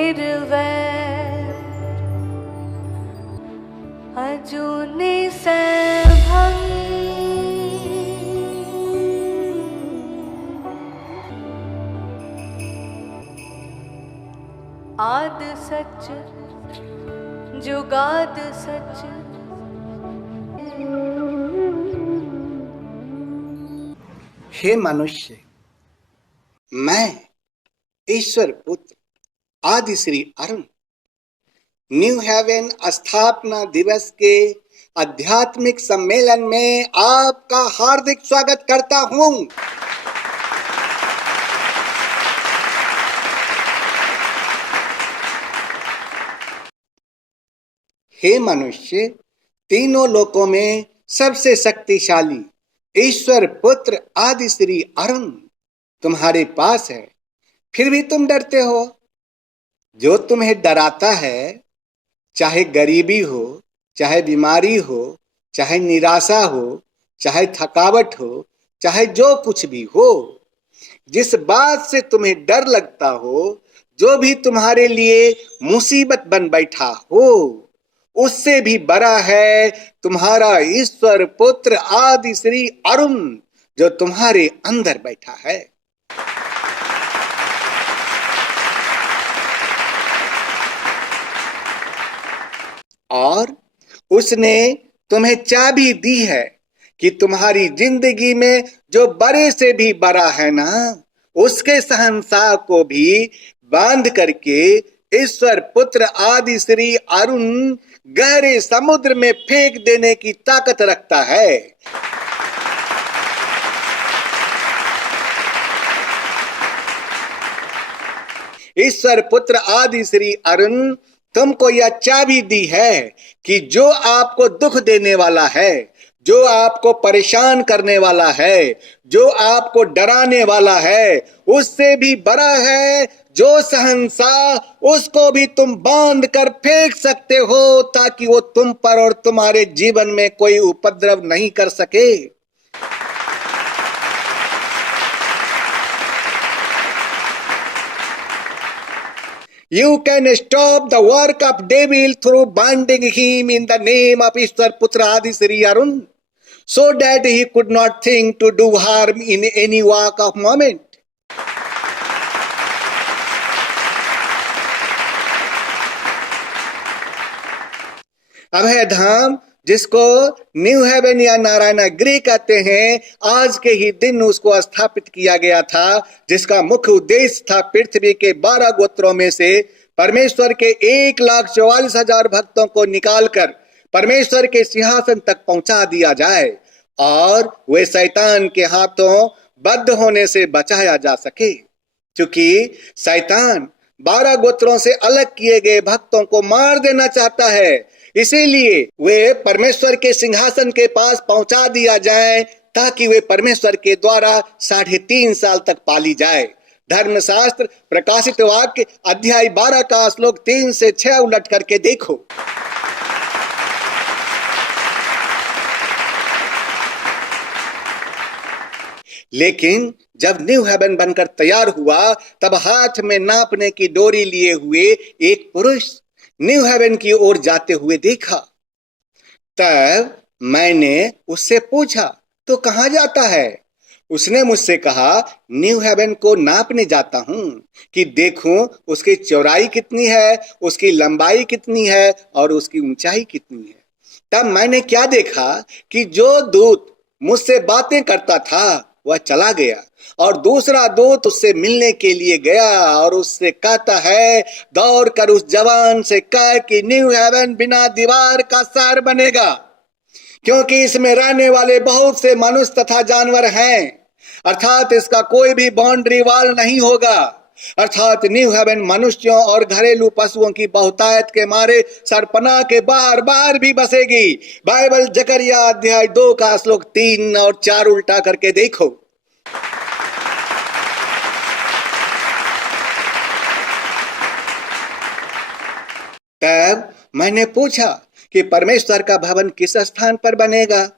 irrvär ajuni sebhang आद सच जुगाद सच। हे मनुष्य, मैं ईश्वर पुत्र आदि श्री अरुण न्यू हेवन स्थापना दिवस के आध्यात्मिक सम्मेलन में आपका हार्दिक स्वागत करता हूं। हे मनुष्य, तीनों लोकों में सबसे शक्तिशाली ईश्वर पुत्र आदि श्री अरुण तुम्हारे पास है, फिर भी तुम डरते हो। जो तुम्हें डराता है, चाहे गरीबी हो, चाहे बीमारी हो, चाहे निराशा हो, चाहे थकावट हो, चाहे जो कुछ भी हो, जिस बात से तुम्हें डर लगता हो, जो भी तुम्हारे लिए मुसीबत बन बैठा हो, उससे भी बड़ा है तुम्हारा ईश्वर पुत्र आदि श्री अरुण जो तुम्हारे अंदर बैठा है। और उसने तुम्हें चाबी दी है कि तुम्हारी जिंदगी में जो बड़े से भी बड़ा है ना, उसके शहंशाह को भी बांध करके ईश्वर पुत्र आदि श्री अरुण गहरे समुद्र में फेंक देने की ताकत रखता है। ईश्वर पुत्र आदि श्री अरुण तुमको यह चाबी दी है कि जो आपको दुख देने वाला है, जो आपको परेशान करने वाला है, जो आपको डराने वाला है, उससे भी बड़ा है जो शहंशाह, उसको भी तुम बांध कर फेंक सकते हो ताकि वो तुम पर और तुम्हारे जीवन में कोई उपद्रव नहीं कर सके। You can stop the work of devil through binding him in the name of Ishwar Putra Adi Sri Arun, so that he could not think to do harm in any walk of moment. अभय धाम, जिसको new haven या नारायणागिरी कहते हैं, आज के ही दिन उसको स्थापित किया गया था, जिसका मुख्य उद्देश्य था पृथ्वी के 12 गोत्रों में से परमेश्वर के 1,44,000 भक्तों को निकालकर परमेश्वर के सिंहासन तक पहुंचा दिया जाए और वे शैतान के हाथों बद्ध होने से बचाया जा सके। क्योंकि शैतान 12 गोत्रों से अलग किए गए भक्तों को मार देना चाहता है, इसीलिए वे परमेश्वर के सिंहासन के पास पहुंचा दिया जाए ताकि वे परमेश्वर के द्वारा 3.5 साल तक पाली जाए। धर्मशास्त्र प्रकाशित वाक्य अध्याय 12 का श्लोक 3 से 6 उलट करके देखो। लेकिन जब न्यू हेवन बनकर तैयार हुआ, तब हाथ में नापने की डोरी लिए हुए एक पुरुष न्यू हेवन की ओर जाते हुए देखा। तब मैंने उससे पूछा, तो कहां जाता है? उसने मुझसे कहा, न्यू हेवन को नापने जाता हूं कि देखूं उसकी चौड़ाई कितनी है, उसकी लंबाई कितनी है और उसकी ऊंचाई कितनी है। तब मैंने क्या देखा कि जो दूत मुझसे बातें करता था वह चला गया और दूसरा दूत उससे मिलने के लिए गया और उससे कहता है, दौड़ कर उस जवान से कह कि न्यू हेवन बिना दीवार का शहर बनेगा, क्योंकि इसमें रहने वाले बहुत से मनुष्य तथा जानवर हैं, अर्थात इसका कोई भी बाउंड्री वॉल नहीं होगा, अर्थात न्यू हेवन मनुष्यों और घरेलू पशुओं की बहुतायत के मारे सरपना के बाहर बाहर भी बसेगी। बाइबल जकरिया अध्याय 2 का श्लोक 3 और 4 उल्टा करके देखो। तब मैंने पूछा कि परमेश्वर का भवन किस स्थान पर बनेगा,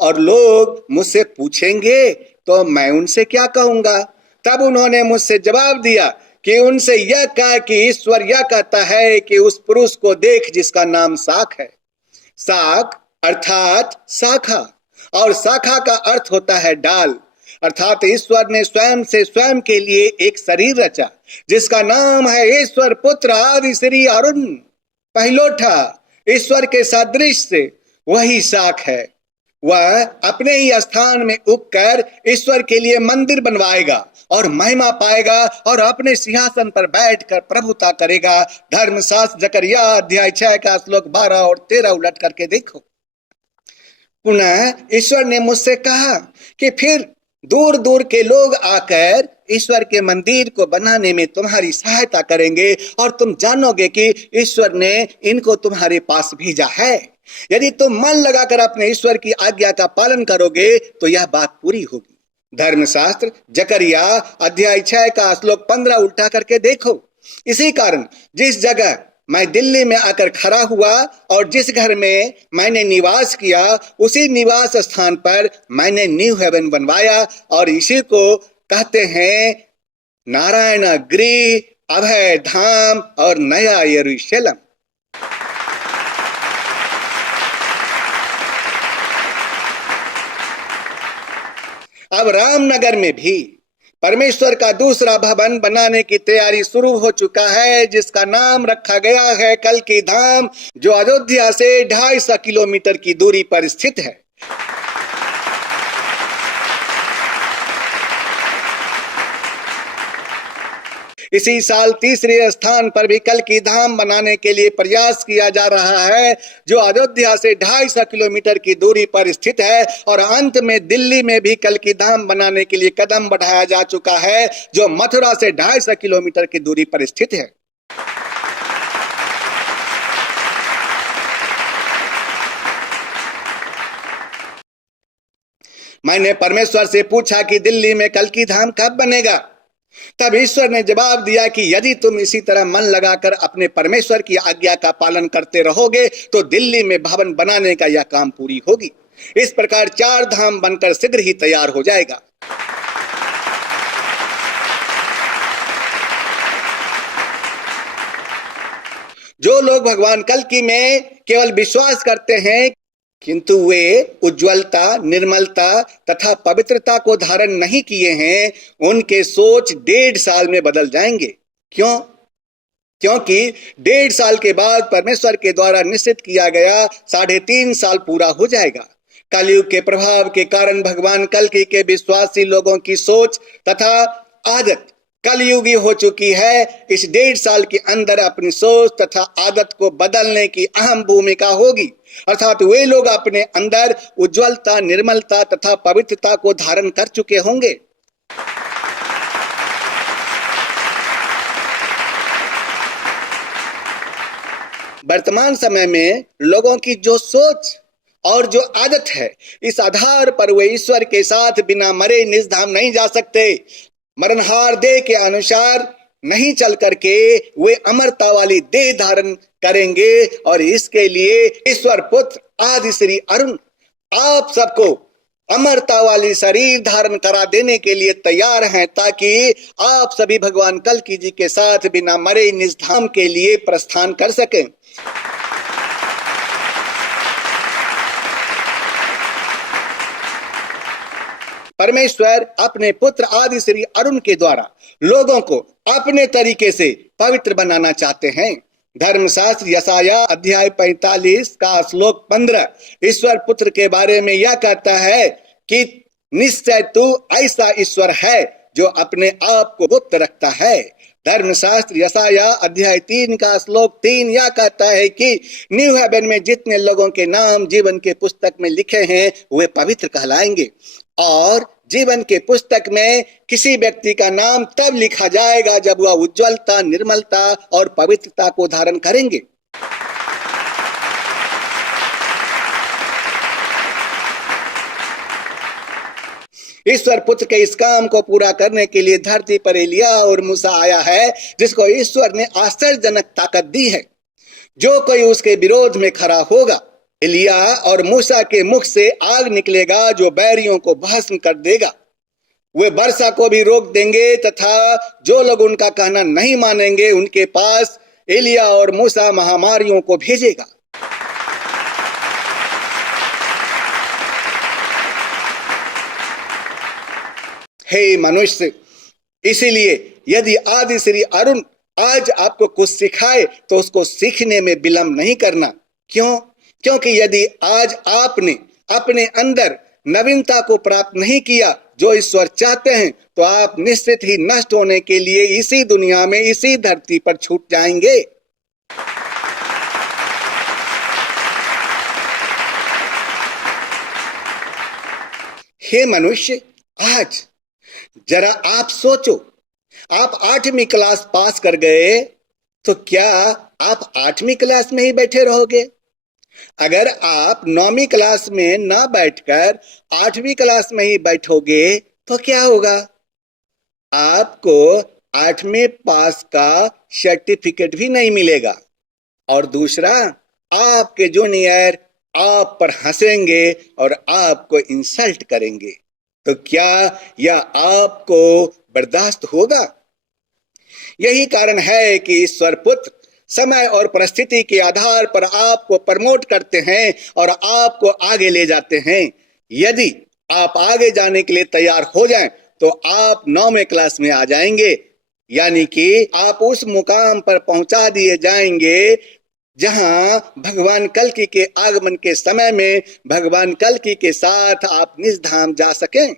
और लोग मुझसे पूछेंगे तो मैं उनसे क्या कहूंगा? तब उन्होंने मुझसे जवाब दिया कि उनसे यह कहा कि ईश्वर यह कहता है कि उस पुरुष को देख जिसका नाम साख है। साख अर्थात शाखा, और शाखा का अर्थ होता है डाल। अर्थात ईश्वर ने स्वयं से स्वयं के लिए एक शरीर रचा जिसका नाम है ईश्वर पुत्र आदि श्री अरुण। पहिलोठा ईश्वर के सदृश से वही शाख है। वह अपने ही स्थान में उगकर ईश्वर के लिए मंदिर बनवाएगा और महिमा पाएगा और अपने सिंहासन पर बैठकर प्रभुता करेगा। धर्मशास्त्र जकरिया अध्याय 6 का श्लोक 12 और 13 उलट करके देखो। पुनः ईश्वर ने मुझसे कहा कि फिर दूर दूर के लोग आकर ईश्वर के मंदिर को बनाने में तुम्हारी सहायता करेंगे और तुम जानोगे कि ईश्वर ने इनको तुम्हारे पास भेजा है। यदि तुम मन लगाकर अपने ईश्वर की आज्ञा का पालन करोगे तो यह बात पूरी होगी। धर्मशास्त्र जकरिया अध्याय 6 का श्लोक 15 उल्टा करके देखो। इसी कारण जिस जगह मैं दिल्ली में आकर खड़ा हुआ और जिस घर में मैंने निवास किया उसी निवास स्थान पर मैंने न्यू हेवन बनवाया और इसी को कहते हैं नारायण गृह, अभय धाम और नया यरूशलेम। अब रामनगर में भी परमेश्वर का दूसरा भवन बनाने की तैयारी शुरू हो चुका है जिसका नाम रखा गया है कल्की धाम, जो अयोध्या से 250 किलोमीटर की दूरी पर स्थित है। इसी साल तीसरे स्थान पर भी कल्की धाम बनाने के लिए प्रयास किया जा रहा है जो अयोध्या से 250 किलोमीटर की दूरी पर स्थित है। और अंत में दिल्ली में भी कल्की धाम बनाने के लिए कदम बढ़ाया जा चुका है जो मथुरा से 250 किलोमीटर की दूरी पर स्थित है। मैंने परमेश्वर से पूछा कि दिल्ली में कल्की धाम कब बनेगा। तब ईश्वर ने जवाब दिया कि यदि तुम इसी तरह मन लगाकर अपने परमेश्वर की आज्ञा का पालन करते रहोगे तो दिल्ली में भवन बनाने का यह काम पूरी होगी। इस प्रकार 4 धाम बनकर शीघ्र ही तैयार हो जाएगा। जो लोग भगवान कल्की में केवल विश्वास करते हैं किंतु वे उज्ज्वलता, निर्मलता तथा पवित्रता को धारण नहीं किए हैं, उनके सोच 1.5 साल में बदल जाएंगे। क्यों? क्योंकि 1.5 साल के बाद परमेश्वर के द्वारा निश्चित किया गया 3.5 साल पूरा हो जाएगा। कलयुग के प्रभाव के कारण भगवान कल्की के विश्वासी लोगों की सोच तथा आदत कलयुगी हो चुकी है। इस 1.5 साल के अंदर अपनी सोच तथा आदत को बदलने की अहम भूमिका होगी। अर्थात वे लोग अपने अंदर उज्ज्वलता, निर्मलता तथा पवित्रता को धारण कर चुके होंगे। वर्तमान समय में लोगों की जो सोच और जो आदत है, इस आधार पर वे ईश्वर के साथ बिना मरे निज धाम नहीं जा सकते। मरणहार देह के अनुसार नहीं चल करके वे अमरता वाली देह धारण करेंगे और इसके लिए ईश्वर पुत्र आदि श्री अरुण आप सबको अमरता वाली शरीर धारण करा देने के लिए तैयार हैं ताकि आप सभी भगवान कल्की जी के साथ बिना मरे निज धाम के लिए प्रस्थान कर सकें। परमेश्वर अपने पुत्र आदि श्री अरुण के द्वारा लोगों को अपने तरीके से पवित्र बनाना चाहते हैं। धर्मशास्त्र यशाया अध्याय 45 का श्लोक 15 ईश्वर पुत्र के बारे में यह कहता है कि निश्चय तू ऐसा ईश्वर है जो अपने आप को गुप्त रखता है। धर्मशास्त्र यशाया अध्याय 3 का श्लोक 3 यह कहता है कि न्यू हेवन में जितने लोगों के नाम जीवन के पुस्तक में लिखे हैं वे पवित्र कहलाएंगे। और जीवन के पुस्तक में किसी व्यक्ति का नाम तब लिखा जाएगा जब वह उज्ज्वलता, निर्मलता और पवित्रता को धारण करेंगे। ईश्वर पुत्र के इस काम को पूरा करने के लिए धरती पर एलिया और मूसा आया है जिसको ईश्वर ने आश्चर्यजनक ताकत दी है। जो कोई उसके विरोध में खड़ा होगा, एलिया और मूसा के मुख से आग निकलेगा जो बैरियों को भस्म कर देगा। वे वर्षा को भी रोक देंगे तथा जो लोग उनका कहना नहीं मानेंगे उनके पास एलिया और मूसा महामारियों को भेजेगा। हे मनुष्य, इसीलिए यदि आदि श्री अरुण आज आपको कुछ सिखाए तो उसको सीखने में विलंब नहीं करना। क्यों? क्योंकि यदि आज आपने अपने अंदर नवीनता को प्राप्त नहीं किया जो ईश्वर चाहते हैं तो आप निश्चित ही नष्ट होने के लिए इसी दुनिया में, इसी धरती पर छूट जाएंगे। हे मनुष्य, आज जरा आप सोचो, आप 8वीं क्लास पास कर गए तो क्या आप 8वीं क्लास में ही बैठे रहोगे? अगर आप 9वीं क्लास में ना बैठकर 8वीं क्लास में ही बैठोगे तो क्या होगा? आपको 8वीं पास का सर्टिफिकेट भी नहीं मिलेगा और दूसरा, आपके जूनियर आप पर हंसेंगे और आपको इंसल्ट करेंगे। तो क्या यह आपको बर्दाश्त होगा? यही कारण है कि ईश्वर पुत्र समय और परिस्थिति के आधार पर आपको प्रमोट करते हैं और आपको आगे ले जाते हैं। यदि आप आगे जाने के लिए तैयार हो जाएं तो आप 9वें क्लास में आ जाएंगे, यानी कि आप उस मुकाम पर पहुंचा दिए जाएंगे जहां भगवान कल्कि के आगमन के समय में भगवान कल्कि के साथ आप निज धाम जा सकें।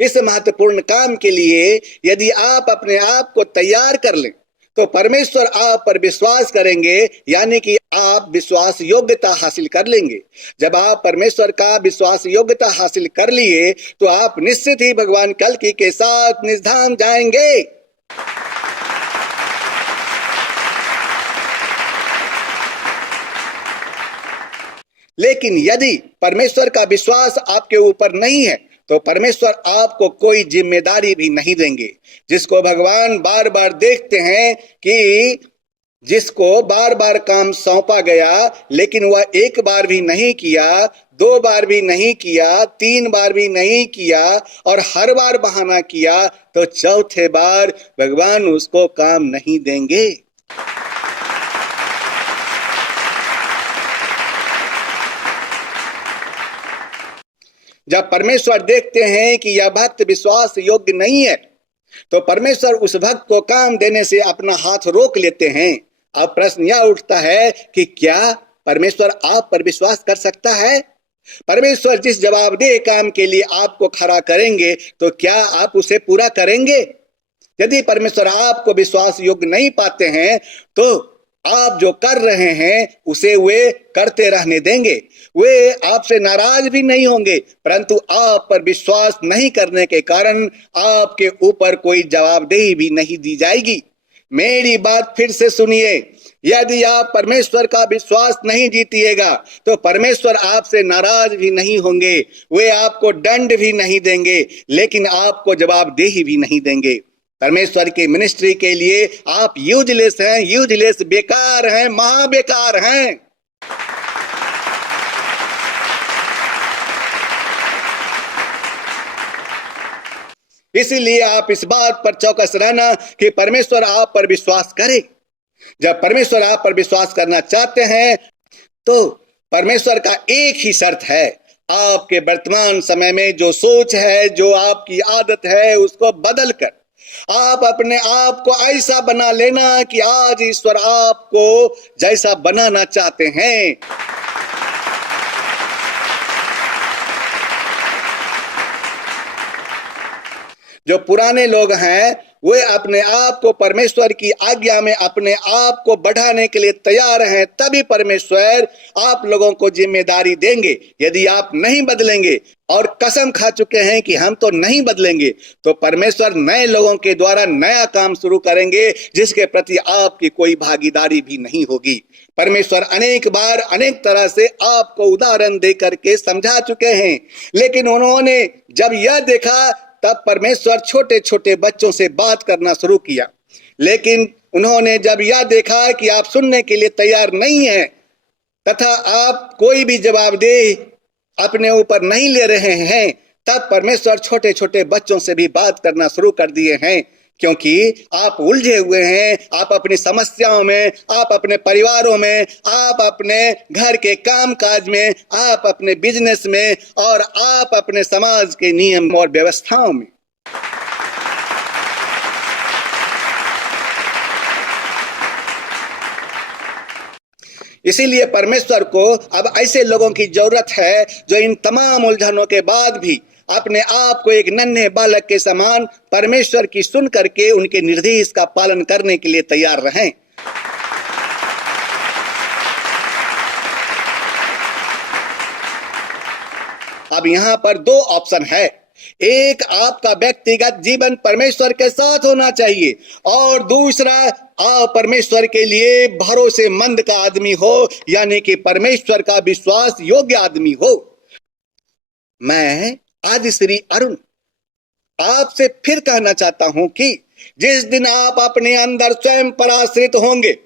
इस महत्वपूर्ण काम के लिए यदि आप अपने आप को तैयार कर लें तो परमेश्वर आप पर विश्वास करेंगे, यानी कि आप विश्वास योग्यता हासिल कर लेंगे। जब आप परमेश्वर का विश्वास योग्यता हासिल कर लिए तो आप निश्चित ही भगवान कल्कि के साथ निज धाम जाएंगे। लेकिन यदि परमेश्वर का विश्वास आपके ऊपर नहीं है तो परमेश्वर आपको कोई जिम्मेदारी भी नहीं देंगे। जिसको भगवान बार बार देखते हैं कि जिसको बार बार काम सौंपा गया लेकिन वह एक बार भी नहीं किया, 2 बार भी नहीं किया, 3 बार भी नहीं किया और हर बार बहाना किया, तो चौथे बार भगवान उसको काम नहीं देंगे। जब परमेश्वर देखते हैं कि यह भक्त विश्वास योग्य नहीं है तो परमेश्वर उस भक्त को काम देने से अपना हाथ रोक लेते हैं। अब प्रश्न यह उठता है कि क्या परमेश्वर आप पर विश्वास कर सकता है? परमेश्वर जिस जवाबदेह काम के लिए आपको खड़ा करेंगे तो क्या आप उसे पूरा करेंगे? यदि परमेश्वर आपको विश्वास योग्य नहीं पाते हैं तो आप जो कर रहे हैं उसे वे करते रहने देंगे। वे आपसे नाराज भी नहीं होंगे, परंतु आप पर विश्वास नहीं करने के कारण आपके ऊपर कोई जवाबदेही भी नहीं दी जाएगी। मेरी बात फिर से सुनिए, यदि आप परमेश्वर का विश्वास नहीं जीतिएगा तो परमेश्वर आपसे नाराज भी नहीं होंगे, वे आपको दंड भी नहीं देंगे, लेकिन आपको जवाबदेही भी नहीं देंगे। परमेश्वर की मिनिस्ट्री के लिए आप यूजलेस हैं, यूजलेस, बेकार हैं, महाबेकार हैं। इसीलिए आप इस बात पर चौकस रहना कि परमेश्वर आप पर विश्वास करे। जब परमेश्वर आप पर विश्वास करना चाहते हैं तो परमेश्वर का एक ही शर्त है, आपके वर्तमान समय में जो सोच है, जो आपकी आदत है, उसको बदल कर आप अपने आप को ऐसा बना लेना कि आज ईश्वर आपको जैसा बनाना चाहते हैं। जो पुराने लोग हैं वे अपने आप को परमेश्वर की आज्ञा में अपने आप को बढ़ाने के लिए तैयार हैं, तभी परमेश्वर आप लोगों को जिम्मेदारी देंगे। यदि आप नहीं बदलेंगे और कसम खा चुके हैं कि हम तो नहीं बदलेंगे, तो परमेश्वर नए लोगों के द्वारा नया काम शुरू करेंगे जिसके प्रति आपकी कोई भागीदारी भी नहीं होगी। परमेश्वर अनेक बार अनेक तरह से आपको उदाहरण दे करके समझा चुके हैं, लेकिन उन्होंने जब यह देखा तब परमेश्वर छोटे छोटे बच्चों से बात करना शुरू किया। लेकिन उन्होंने जब यह देखा कि आप सुनने के लिए तैयार नहीं हैं तथा आप कोई भी जवाबदेही अपने ऊपर नहीं ले रहे हैं, तब परमेश्वर छोटे छोटे बच्चों से भी बात करना शुरू कर दिए हैं, क्योंकि आप उलझे हुए हैं, आप अपनी समस्याओं में, आप अपने परिवारों में, आप अपने घर के कामकाज में, आप अपने बिजनेस में और आप अपने समाज के नियम और व्यवस्थाओं में। इसीलिए परमेश्वर को अब ऐसे लोगों की जरूरत है जो इन तमाम उलझनों के बाद भी अपने आप को एक नन्हे बालक के समान परमेश्वर की सुन करके उनके निर्देश का पालन करने के लिए तैयार रहें। अब यहाँ पर दो ऑप्शन है। एक, आपका व्यक्तिगत जीवन परमेश्वर के साथ होना चाहिए, और दूसरा, आप परमेश्वर के लिए भरोसेमंद का आदमी हो, यानी कि परमेश्वर का विश्वास योग्य आदमी हो। मैं आदि श्री अरुण आपसे फिर कहना चाहता हूं कि जिस दिन आप अपने अंदर स्वयं पर आश्रित होंगे,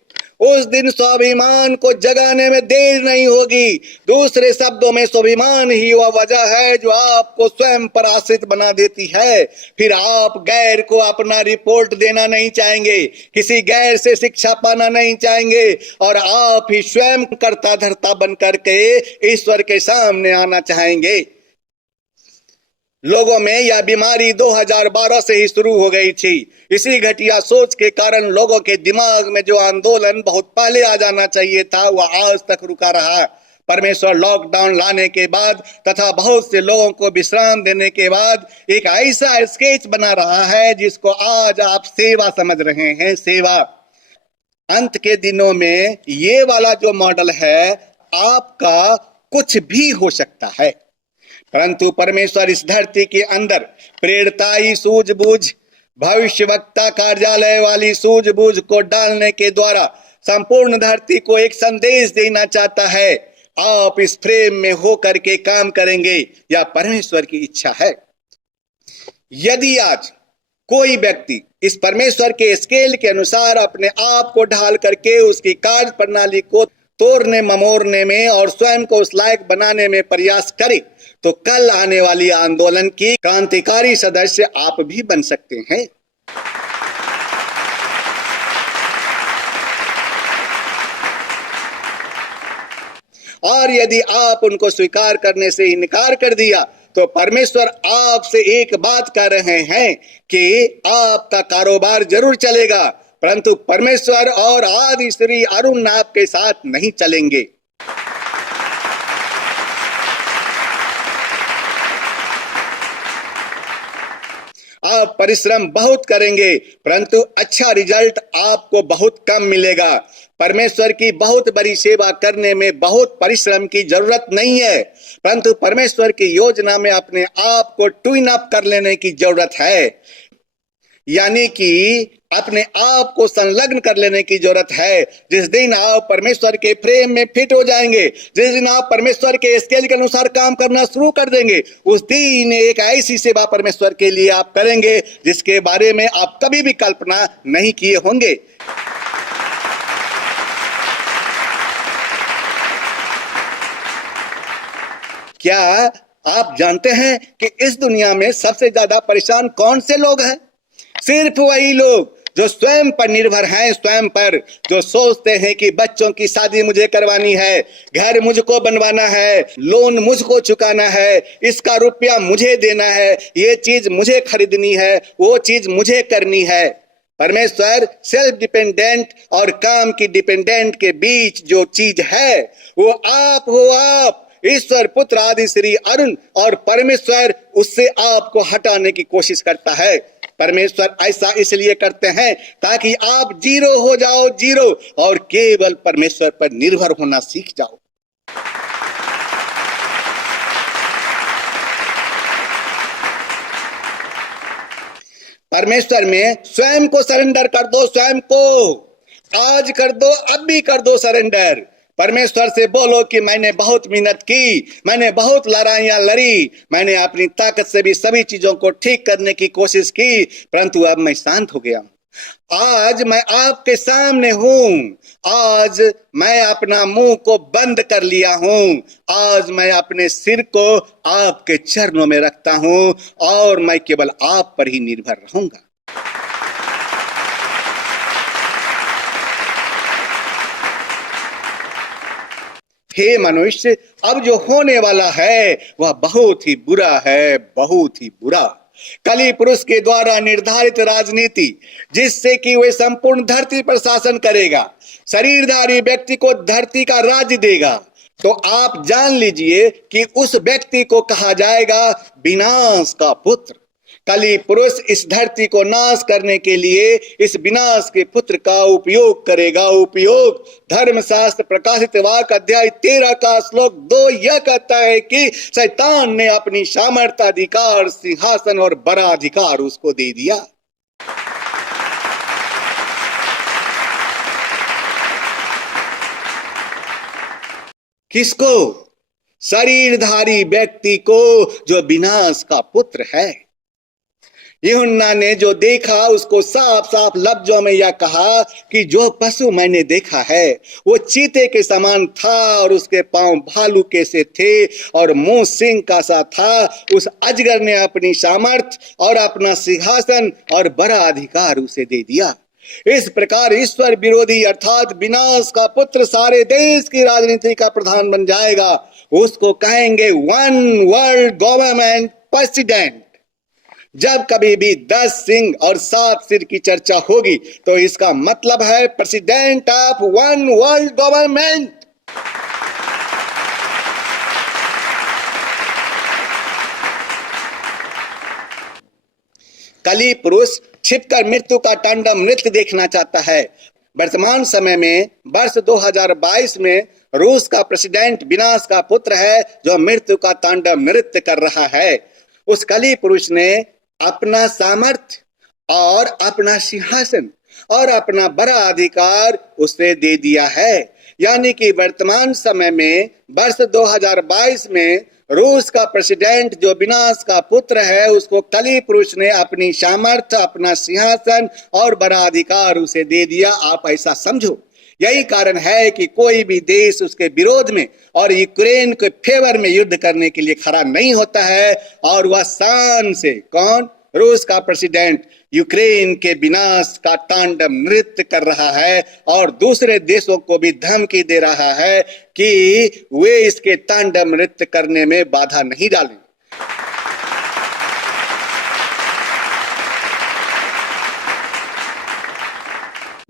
उस दिन स्वाभिमान को जगाने में देर नहीं होगी। दूसरे शब्दों में, स्वाभिमान ही वह वजह है जो आपको स्वयं पर आश्रित बना देती है। फिर आप गैर को अपना रिपोर्ट देना नहीं चाहेंगे, किसी गैर से शिक्षा पाना नहीं चाहेंगे, और आप ही स्वयं कर्ता धर्ता बन करके ईश्वर के सामने आना चाहेंगे। लोगों में यह बीमारी 2012 से ही शुरू हो गई थी। इसी घटिया सोच के कारण लोगों के दिमाग में जो आंदोलन बहुत पहले आ जाना चाहिए था, वह आज तक रुका रहा। परमेश्वर लॉकडाउन लाने के बाद तथा बहुत से लोगों को विश्राम देने के बाद एक ऐसा स्केच बना रहा है जिसको आज आप सेवा समझ रहे हैं, सेवा। अंत के दिनों में ये वाला जो मॉडल है, आपका कुछ भी हो सकता है, परंतु परमेश्वर इस धरती के अंदर प्रेरताई सूझबूझ, भविष्यवक्ता कार्यालय वाली सूझबूझ को डालने के द्वारा संपूर्ण धरती को एक संदेश देना चाहता है। आप इस फ्रेम में होकर के काम करेंगे, या परमेश्वर की इच्छा है। यदि आज कोई व्यक्ति इस परमेश्वर के स्केल के अनुसार अपने आप को ढाल करके उसकी कार्य प्रणाली को तोड़ने ममोड़ने में और स्वयं को उस लायक बनाने में प्रयास करे, तो कल आने वाली आंदोलन की क्रांतिकारी सदस्य आप भी बन सकते हैं। और यदि आप उनको स्वीकार करने से इनकार कर दिया, तो परमेश्वर आपसे एक बात कह रहे हैं कि आपका कारोबार जरूर चलेगा, परंतु परमेश्वर और आदि श्री अरुण आपके साथ नहीं चलेंगे। आप परिश्रम बहुत करेंगे, परंतु अच्छा रिजल्ट आपको बहुत कम मिलेगा। परमेश्वर की बहुत बड़ी सेवा करने में बहुत परिश्रम की जरूरत नहीं है, परंतु परमेश्वर की योजना में अपने आप को ट्यून अप कर लेने की जरूरत है, यानी कि अपने आप को संलग्न कर लेने की जरूरत है। जिस दिन आप परमेश्वर के फ्रेम में फिट हो जाएंगे, जिस दिन आप परमेश्वर के स्केल के अनुसार काम करना शुरू कर देंगे, उस दिन एक ऐसी सेवा परमेश्वर के लिए आप करेंगे जिसके बारे में आप कभी भी कल्पना नहीं किए होंगे। क्या आप जानते हैं कि इस दुनिया में सबसे ज्यादा परेशान कौन से लोग हैं? सिर्फ वही लोग जो स्वयं पर निर्भर हैं, स्वयं पर, जो सोचते हैं कि बच्चों की शादी मुझे करवानी है, घर मुझको बनवाना है, लोन मुझको चुकाना है, इसका रुपया मुझे देना है, ये चीज मुझे खरीदनी है, वो चीज मुझे करनी है। परमेश्वर सेल्फ डिपेंडेंट और काम की डिपेंडेंट के बीच जो चीज है, वो आप हो, आप ईश्वर पुत्र आदि श्री अरुण, और परमेश्वर उससे आपको हटाने की कोशिश करता है। परमेश्वर ऐसा इसलिए करते हैं ताकि आप जीरो हो जाओ, जीरो, और केवल परमेश्वर पर निर्भर होना सीख जाओ। परमेश्वर में स्वयं को सरेंडर कर दो, स्वयं को आज कर दो, अब भी कर दो सरेंडर। परमेश्वर से बोलो कि मैंने बहुत मेहनत की, मैंने बहुत लड़ाइयां लड़ी, मैंने अपनी ताकत से भी सभी चीजों को ठीक करने की कोशिश की, परंतु अब मैं शांत हो गया। आज मैं आपके सामने हूं, आज मैं अपना मुंह को बंद कर लिया हूं, आज मैं अपने सिर को आपके चरणों में रखता हूं और मैं केवल आप पर ही निर्भर रहूंगा। हे मनुष्य, अब जो होने वाला है वह बहुत ही बुरा है, बहुत ही बुरा। कली पुरुष के द्वारा निर्धारित राजनीति जिससे कि वह संपूर्ण धरती पर शासन करेगा, शरीरधारी व्यक्ति को धरती का राज्य देगा, तो आप जान लीजिए कि उस व्यक्ति को कहा जाएगा विनाश का पुत्र। कली पुरुष इस धरती को नाश करने के लिए इस विनाश के पुत्र का उपयोग करेगा। उपयोग धर्मशास्त्र प्रकाशित वाक्य अध्याय 13 का श्लोक 2 यह कहता है कि शैतान ने अपनी सामर्थ्य, अधिकार, सिंहासन और बड़ा अधिकार उसको दे दिया। किसको? शरीरधारी व्यक्ति को, जो विनाश का पुत्र है। यूहन्ना ने जो देखा उसको साफ साफ लफ्जों में यह कहा कि जो पशु मैंने देखा है वो चीते के समान था और उसके पांव भालू के से थे और मुंह सिंह का सा था। उस अजगर ने अपनी सामर्थ्य और अपना सिंहासन और बड़ा अधिकार उसे दे दिया। इस प्रकार ईश्वर विरोधी अर्थात विनाश का पुत्र सारे देश की राजनीति का प्रधान बन जाएगा। उसको कहेंगे वन वर्ल्ड गवर्नमेंट प्रेसिडेंट। जब कभी भी 10 सिंह और 7 सिर की चर्चा होगी तो इसका मतलब है president of one world government. कली पुरुष छिपकर मृत्यु का तांडव नृत्य देखना चाहता है। वर्तमान समय में वर्ष 2022 में रूस का प्रेसिडेंट विनाश का पुत्र है जो मृत्यु का तांडव नृत्य कर रहा है। उस कली पुरुष ने अपना सामर्थ्य और अपना सिंहासन और अपना बड़ा अधिकार उसे दे दिया है। यानी कि वर्तमान समय में वर्ष 2022 में रूस का प्रेसिडेंट जो विनाश का पुत्र है उसको कली पुरुष ने अपनी सामर्थ्य, अपना सिंहासन और बड़ा अधिकार उसे दे दिया। आप ऐसा समझो। यही कारण है कि कोई भी देश उसके विरोध में और यूक्रेन के फेवर में युद्ध करने के लिए खड़ा नहीं होता है और वह शान से, कौन? रूस का प्रेसिडेंट यूक्रेन के विनाश का तांडव नृत्य कर रहा है और दूसरे देशों को भी धमकी दे रहा है कि वे इसके तांडव नृत्य करने में बाधा नहीं डालें।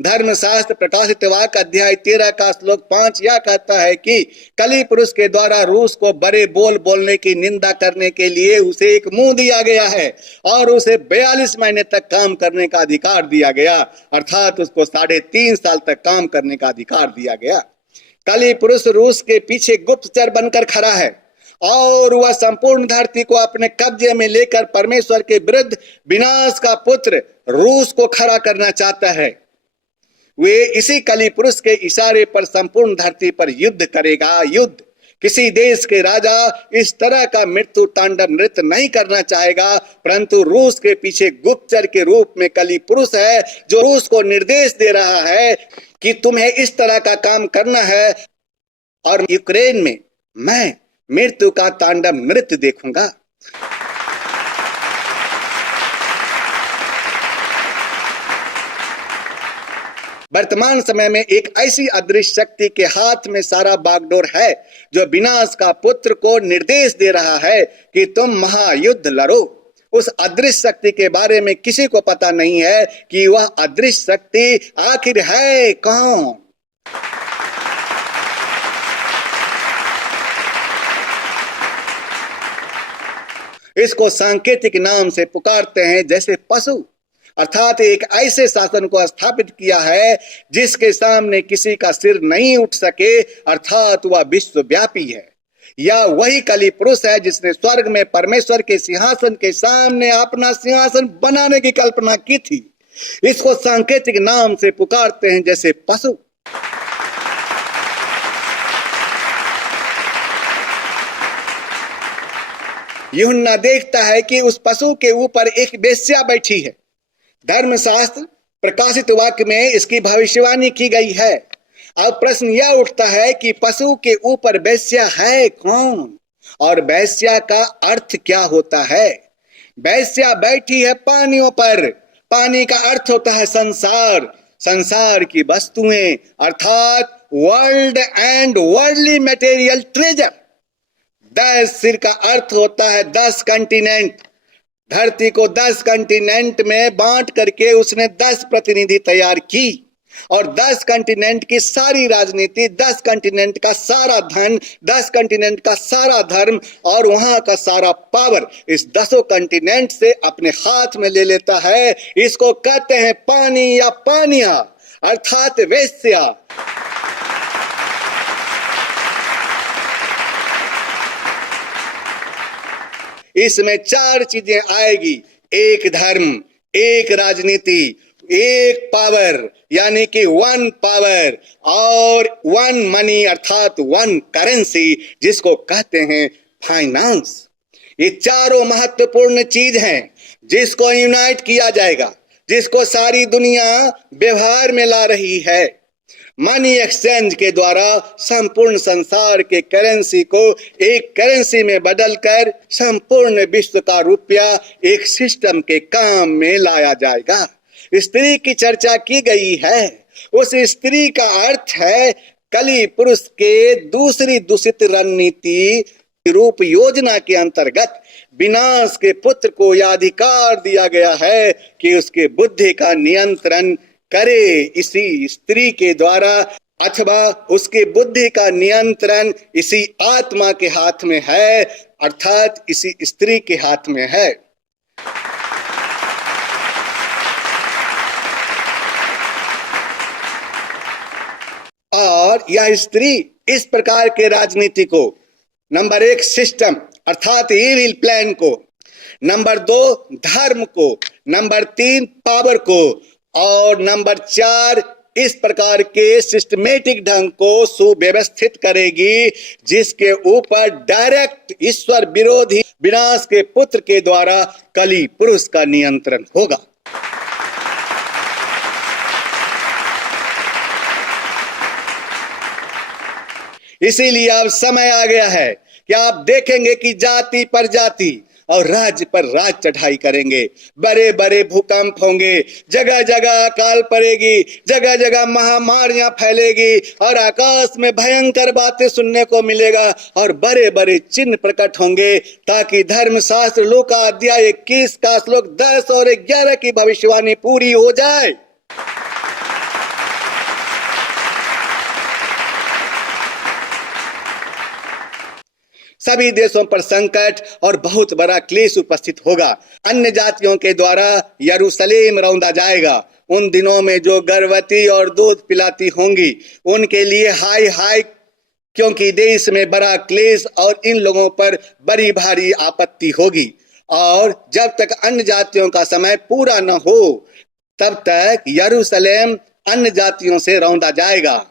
धर्मशास्त्र प्रकाशित वाक्य अध्याय 13 का श्लोक 5 यह कहता है कि कली पुरुष के द्वारा रूस को बड़े बोल बोलने की निंदा करने के लिए उसे एक मुंह दिया गया है और उसे 42 महीने तक काम करने का अधिकार दिया गया, अर्थात उसको 3.5 साल तक काम करने का अधिकार दिया गया। कली पुरुष रूस के पीछे गुप्तचर बनकर खड़ा है और वह संपूर्ण धरती को अपने कब्जे में लेकर परमेश्वर के विरुद्ध विनाश का पुत्र रूस को खड़ा करना चाहता है। वे इसी कली पुरुष के इशारे पर संपूर्ण धरती पर युद्ध करेगा। युद्ध। किसी देश के राजा इस तरह का मृत्यु तांडव नृत्य नहीं करना चाहेगा, परंतु रूस के पीछे गुप्तचर के रूप में कली पुरुष है जो रूस को निर्देश दे रहा है कि तुम्हें इस तरह का काम करना है और यूक्रेन में मैं मृत्यु का तांडव नृत्य देखूंगा। वर्तमान समय में एक ऐसी अदृश्य शक्ति के हाथ में सारा बागडोर है जो विनाश का पुत्र को निर्देश दे रहा है कि तुम महायुद्ध लड़ो। उस अदृश्य शक्ति के बारे में किसी को पता नहीं है कि वह अदृश्य शक्ति आखिर है कौन। इसको सांकेतिक नाम से पुकारते हैं, जैसे पशु, अर्थात एक ऐसे शासन को स्थापित किया है जिसके सामने किसी का सिर नहीं उठ सके, अर्थात वह विश्वव्यापी है। या वही कली पुरुष है जिसने स्वर्ग में परमेश्वर के सिंहासन के सामने अपना सिंहासन बनाने की कल्पना की थी। इसको सांकेतिक नाम से पुकारते हैं, जैसे पशु। यूहन्ना देखता है कि उस पशु के ऊपर एक वेश्या बैठी है। धर्मशास्त्र प्रकाशित वाक्य में इसकी भविष्यवाणी की गई है। अब प्रश्न यह उठता है कि पशु के ऊपर वेश्या है कौन और वेश्या का अर्थ क्या होता है। वेश्या बैठी है पानियों पर। पानी का अर्थ होता है संसार, संसार की वस्तुएं अर्थात world and worldly material treasure. 10 सिर का अर्थ होता है 10 कंटिनेंट। धरती को 10 कंटिनेंट में बांट करके उसने 10 प्रतिनिधि तैयार की और 10 कंटिनेंट की सारी राजनीति, 10 कंटिनेंट का सारा धन, 10 कंटिनेंट का सारा धर्म और वहां का सारा पावर इस 10 कंटिनेंट से अपने हाथ में ले लेता है। इसको कहते हैं पानी या पानिया अर्थात वेश्या। इसमें 4 चीजें आएगी, एक धर्म, एक राजनीति, एक पावर यानी कि 1 पावर और 1 मनी अर्थात 1 करेंसी जिसको कहते हैं फाइनेंस। ये चारों महत्वपूर्ण चीज हैं जिसको यूनाइट किया जाएगा, जिसको सारी दुनिया व्यवहार में ला रही है। मनी एक्सचेंज के द्वारा संपूर्ण संसार के करेंसी को एक करेंसी में बदलकर संपूर्ण विश्व का रुपया एक सिस्टम के काम में लाया जाएगा। स्त्री की चर्चा की गई है। उस स्त्री का अर्थ है कली पुरुष के दूसरी दूषित रणनीति रूप योजना के अंतर्गत विनाश के पुत्र को यह अधिकार दिया गया है कि उसके बुद्धि का नियंत्रण करे इसी स्त्री के द्वारा, अथवा उसके बुद्धि का नियंत्रण इसी आत्मा के हाथ में है अर्थात इसी स्त्री के हाथ में है। और यह स्त्री इस प्रकार के राजनीति को, नंबर 1 सिस्टम अर्थात इविल प्लान को, नंबर 2 धर्म को, नंबर 3 पावर को और नंबर 4 इस प्रकार के सिस्टमेटिक ढंग को सुव्यवस्थित करेगी जिसके ऊपर डायरेक्ट ईश्वर विरोधी विनाश के पुत्र के द्वारा कली पुरुष का नियंत्रण होगा। इसीलिए अब समय आ गया है कि आप देखेंगे कि जाति पर जाति और राज्य पर राज्य चढ़ाई करेंगे। बड़े बड़े भूकंप होंगे, जगह जगह अकाल पड़ेगी, जगह जगह महामारियां फैलेगी और आकाश में भयंकर बातें सुनने को मिलेगा और बड़े बड़े चिन्ह प्रकट होंगे ताकि धर्मशास्त्र लूका अध्याय 21 का श्लोक 10 और 11 की भविष्यवाणी पूरी हो जाए। सभी देशों पर संकट और बहुत बड़ा क्लेश उपस्थित होगा। अन्य जातियों के द्वारा यरूशलेम रौंदा जाएगा। उन दिनों में जो गर्भवती और दूध पिलाती होंगी उनके लिए हाय हाय, क्योंकि देश में बड़ा क्लेश और इन लोगों पर बड़ी भारी आपत्ति होगी। और जब तक अन्य जातियों का समय पूरा न हो तब तक यरूशलेम अन्य जातियों से रौंदा जाएगा।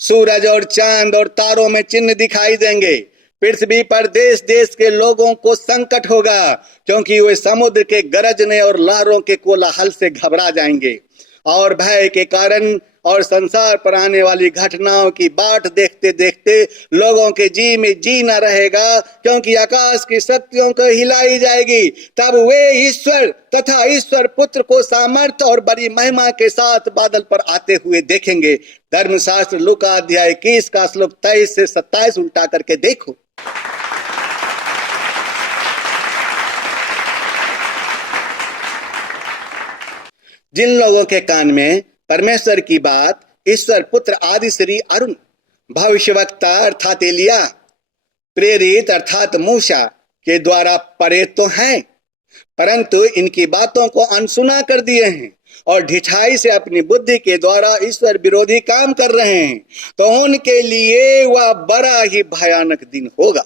सूरज और चांद और तारों में चिन्ह दिखाई देंगे। पृथ्वी पर देश देश के लोगों को संकट होगा क्योंकि वे समुद्र के गरजने और लहरों के कोलाहल से घबरा जाएंगे और भय के कारण और संसार पर आने वाली घटनाओं की बाट देखते देखते लोगों के जी में जी न रहेगा क्योंकि आकाश की शक्तियों को हिलाई जाएगी। तब वे ईश्वर तथा ईश्वर पुत्र को सामर्थ्य और बड़ी महिमा के साथ बादल पर आते हुए देखेंगे। धर्मशास्त्र लूका अध्याय 21 का श्लोक 23 से 27 उल्टा करके देखो। जिन लोगों के कान में परमेश्वर की बात ईश्वर पुत्र आदि श्री अरुण भविष्यवक्ता अर्थात एलिया, प्रेरित अर्थात मूसा के द्वारा पढ़े तो हैं, परंतु इनकी बातों को अनसुना कर दिए हैं और ढिठाई से अपनी बुद्धि के द्वारा ईश्वर विरोधी काम कर रहे हैं, तो उनके लिए वह बड़ा ही भयानक दिन होगा।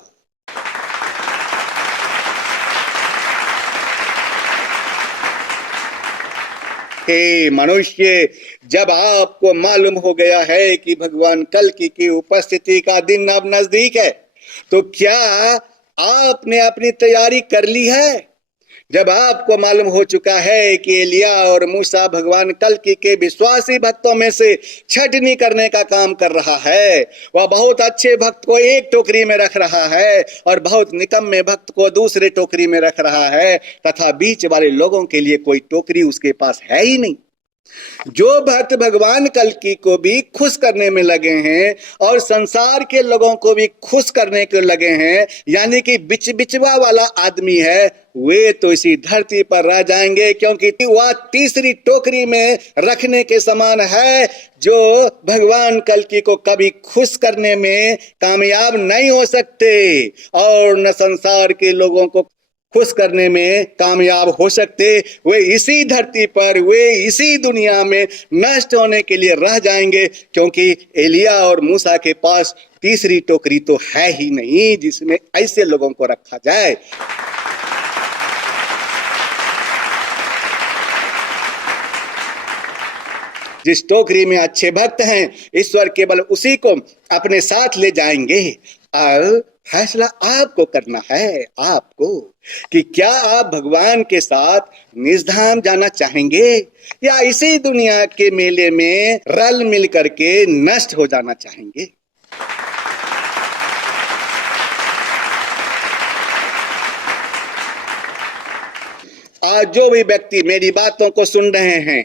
हे मनुष्य, जब आपको मालूम हो गया है कि भगवान कल्कि की उपस्थिति का दिन अब नजदीक है, तो क्या आपने अपनी तैयारी कर ली है? जब आपको मालूम हो चुका है कि एलिया और मूसा भगवान कल्कि के विश्वासी भक्तों में से छटनी करने का काम कर रहा है, वह बहुत अच्छे भक्त को एक टोकरी में रख रहा है और बहुत निकम्मे भक्त को दूसरे टोकरी में रख रहा है, तथा बीच वाले लोगों के लिए कोई टोकरी उसके पास है ही नहीं। जो भक्त भगवान कल्कि को भी खुश करने में लगे हैं और संसार के लोगों को भी खुश करने के लगे हैं, यानी कि बिचवा वाला आदमी है, वे तो इसी धरती पर रह जाएंगे, क्योंकि वह तीसरी टोकरी में रखने के समान है, जो भगवान कल्कि को कभी खुश करने में कामयाब नहीं हो सकते और न संसार के लोगों को खुश करने में कामयाब हो सकते। वे इसी धरती पर, वे इसी दुनिया में नष्ट होने के लिए रह जाएंगे, क्योंकि एलिया और मूसा के पास तीसरी टोकरी तो है ही नहीं जिसमें ऐसे लोगों को रखा जाए। जिस टोकरी में अच्छे भक्त हैं, ईश्वर केवल उसी को अपने साथ ले जाएंगे। अब फैसला आपको करना है, आपको, कि क्या आप भगवान के साथ निजधाम जाना चाहेंगे या इसी दुनिया के मेले में रल मिल करके नष्ट हो जाना चाहेंगे। आज जो भी व्यक्ति मेरी बातों को सुन रहे हैं,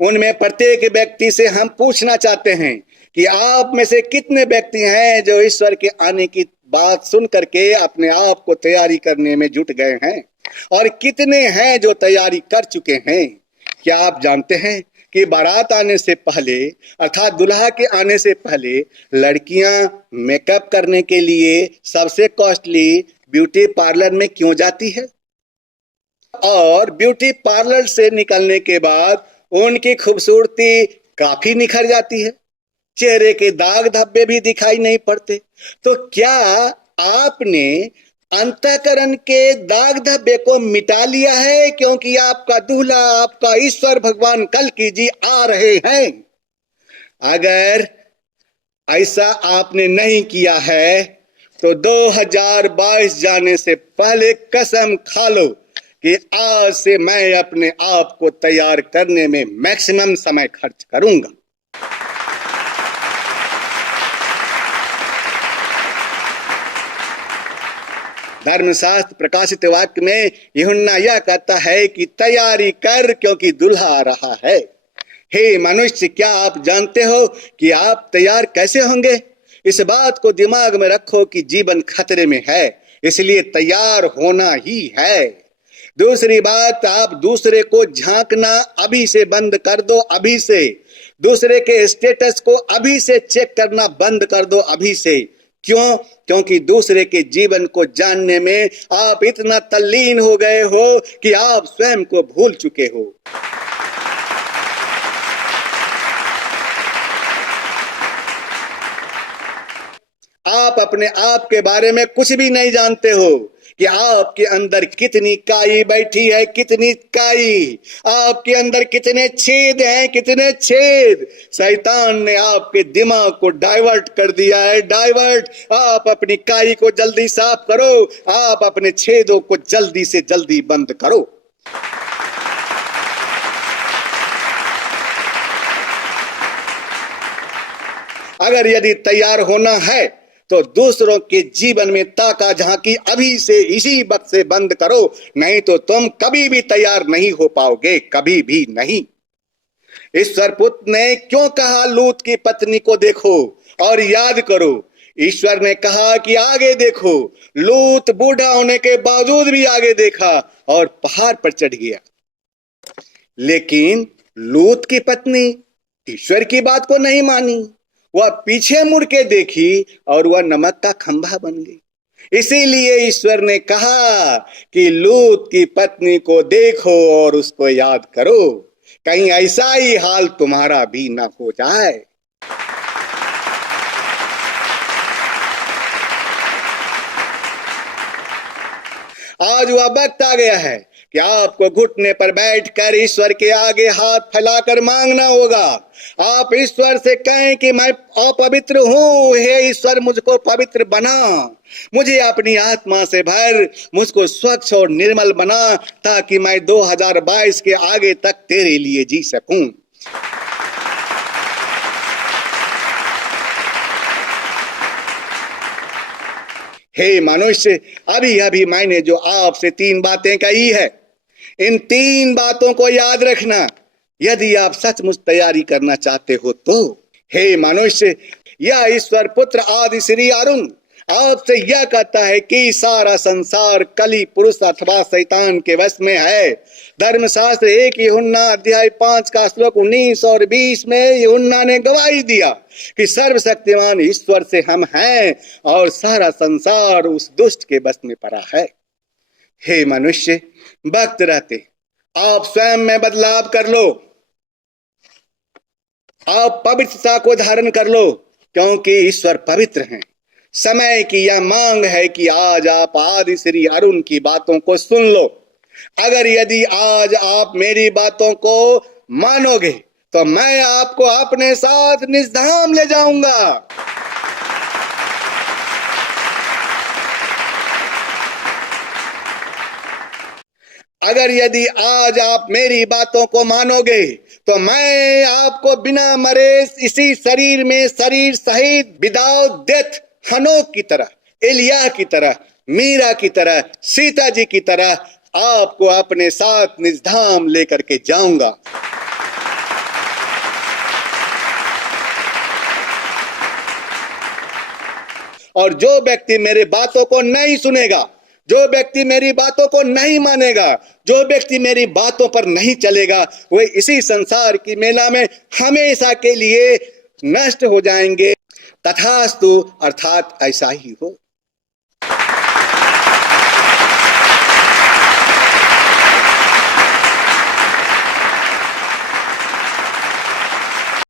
उनमें प्रत्येक व्यक्ति से हम पूछना चाहते हैं कि आप में से कितने व्यक्ति हैं जो ईश्वर के आने की बात सुन करके अपने आप को तैयारी करने में जुट गए हैं, और कितने हैं जो तैयारी कर चुके हैं। क्या आप जानते हैं कि बारात आने से पहले, अर्थात दुल्हा के आने से पहले, लड़कियां मेकअप करने के लिए सबसे कॉस्टली ब्यूटी पार्लर में क्यों जाती है, और ब्यूटी पार्लर से निकलने के बाद उनकी खूबसूरती काफी निखर जाती है, चेहरे के दाग धब्बे भी दिखाई नहीं पड़ते। तो क्या आपने अंतःकरण के दाग धब्बे को मिटा लिया है, क्योंकि आपका दूल्हा, आपका ईश्वर भगवान कल्कि जी आ रहे हैं? अगर ऐसा आपने नहीं किया है तो 2022 जाने से पहले कसम खा लो कि आज से मैं अपने आप को तैयार करने में मैक्सिमम समय खर्च करूंगा। धर्मशास्त्र प्रकाशित वाक्य में यूहन्ना यह कहता है कि तैयारी कर, क्योंकि दूल्हा आ रहा है। हे मनुष्य, क्या आप जानते हो कि आप तैयार कैसे होंगे? इस बात को दिमाग में रखो कि जीवन खतरे में है, इसलिए तैयार होना ही है। दूसरी बात, आप दूसरे को झांकना अभी से बंद कर दो, अभी से। दूसरे के स्टेटस को अभी से चेक करना बंद कर दो, अभी से। क्यों? क्योंकि दूसरे के जीवन को जानने में आप इतना तल्लीन हो गए हो कि आप स्वयं को भूल चुके हो। आप अपने आप के बारे में कुछ भी नहीं जानते हो कि आपके अंदर कितनी काई बैठी है, कितनी काई, आपके अंदर कितने छेद हैं, कितने छेद। शैतान ने आपके दिमाग को डाइवर्ट कर दिया है, डाइवर्ट। आप अपनी काई को जल्दी साफ करो, आप अपने छेदों को जल्दी से जल्दी बंद करो। अगर यदि तैयार होना है तो दूसरों के जीवन में ताका झांकी अभी से, इसी वक्त से बंद करो, नहीं तो तुम कभी भी तैयार नहीं हो पाओगे, कभी भी नहीं। ईश्वर पुत्र ने क्यों कहा लूत की पत्नी को देखो और याद करो? ईश्वर ने कहा कि आगे देखो। लूत बूढ़ा होने के बावजूद भी आगे देखा और पहाड़ पर चढ़ गया, लेकिन लूत की पत्नी ईश्वर की बात को नहीं मानी। वह पीछे मुड़ के देखी और वह नमक का खंभा बन गई। इसीलिए ईश्वर ने कहा कि लूत की पत्नी को देखो और उसको याद करो, कहीं ऐसा ही हाल तुम्हारा भी ना हो जाए। आज वह वक्त आ गया है कि आपको घुटने पर बैठकर ईश्वर के आगे हाथ फैलाकर मांगना होगा। आप ईश्वर से कहें कि मैं अपवित्र हूं, हे ईश्वर मुझको पवित्र बना, मुझे अपनी आत्मा से भर, मुझको स्वच्छ और निर्मल बना, ताकि मैं 2022 के आगे तक तेरे लिए जी सकूं। हे मनुष्य, अभी अभी मैंने जो आपसे 3 बातें कही है, इन 3 बातों को याद रखना यदि आप सचमुच तैयारी करना चाहते हो तो। हे मनुष्य, यह ईश्वर पुत्र आदि श्री अरुण आपसे यह कहता है कि सारा संसार कली पुरुष अथवा शैतान के वश में है। धर्मशास्त्र 1 यूहन्ना अध्याय 5 का श्लोक 19 और 20 में यूहन्ना ने गवाही दिया कि सर्वशक्तिमान ईश्वर से हम हैं और सारा संसार उस दुष्ट के वश में पड़ा है। हे मनुष्य, वक्त रहते आप स्वयं में बदलाव कर लो, आप पवित्रता को धारण कर लो, क्योंकि ईश्वर पवित्र हैं। समय की यह मांग है कि आज आप आदि श्री अरुण की बातों को सुन लो। अगर यदि आज आप मेरी बातों को मानोगे तो मैं आपको अपने साथ निजधाम ले जाऊंगा। अगर यदि आज आप मेरी बातों को मानोगे तो मैं आपको बिना मरे इसी शरीर में शरीर सहित विदाउट डेथ हनोक की तरह, एलिया की तरह, मीरा की तरह, सीता जी की तरह आपको अपने साथ निजधाम लेकर के जाऊंगा। और जो व्यक्ति मेरे बातों को नहीं सुनेगा, जो व्यक्ति मेरी बातों को नहीं मानेगा, जो व्यक्ति मेरी बातों पर नहीं चलेगा, वो इसी संसार की मेला में हमेशा के लिए नष्ट हो जाएंगे। तथास्तु, अर्थात ऐसा ही हो।